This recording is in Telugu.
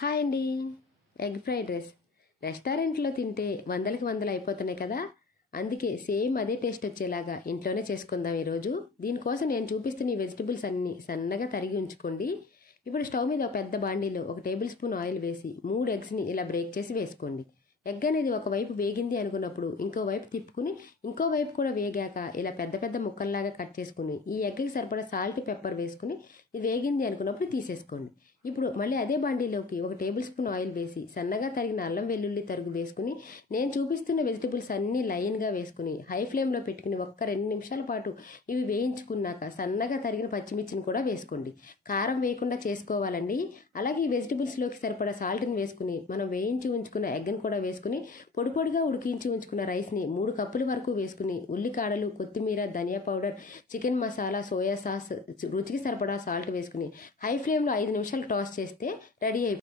హాయ్ అండి. ఎగ్ ఫ్రైడ్ రైస్ రెస్టారెంట్లో తింటే వందలకి వందలు అయిపోతున్నాయి కదా. అందుకే సేమ్ అదే టేస్ట్ వచ్చేలాగా ఇంట్లోనే చేసుకుందాం ఈరోజు. దీనికోసం నేను చూపిస్తున్న ఈ వెజిటబుల్స్ అన్ని సన్నగా తరిగి ఉంచుకోండి. ఇప్పుడు స్టవ్ మీద ఒక పెద్ద బాండీలో 1 టేబుల్ స్పూన్ ఆయిల్ వేసి 3 ఎగ్స్ని ఇలా బ్రేక్ చేసి వేసుకోండి. ఎగ్ అనేది ఒకవైపు వేగింది అనుకున్నప్పుడు ఇంకో వైపు తిప్పుకుని ఇంకో వైపు కూడా వేగాక ఇలా పెద్ద పెద్ద ముక్కల్లాగా కట్ చేసుకుని ఈ ఎగ్కి సరిపడా సాల్ట్ పెప్పర్ వేసుకుని ఇది వేగింది అనుకున్నప్పుడు తీసేసుకోండి. ఇప్పుడు మళ్ళీ అదే బాండీలోకి 1 టేబుల్ స్పూన్ ఆయిల్ వేసి సన్నగా తరిగిన అల్లం వెల్లుల్లి తరుగు వేసుకుని నేను చూపిస్తున్న వెజిటబుల్స్ అన్ని లైన్గా వేసుకుని హై ఫ్లేమ్లో పెట్టుకుని 1-2 నిమిషాల పాటు ఇవి వేయించుకున్నాక సన్నగా తరిగిన పచ్చిమిర్చిని కూడా వేసుకోండి. కారం వేయకుండా చేసుకోవాలండి. అలాగే ఈ వెజిటబుల్స్లోకి సరిపడా సాల్ట్ని వేసుకుని మనం వేయించి ఉంచుకున్న ఎగ్ని కూడా వేసుకుని పొడి పొడిగా ఉడికించి ఉంచుకున్న రైస్ని 3 కప్పుల వరకు వేసుకుని ఉల్లికాడలు, కొత్తిమీర, ధనియా powder, chicken masala, soya sauce, రుచికి సరిపడా సాల్ట్ వేసుకుని హై ఫ్లేమ్లో 5 నిమిషాలు టాస్ చేస్తే రెడీ అయిపోయింది.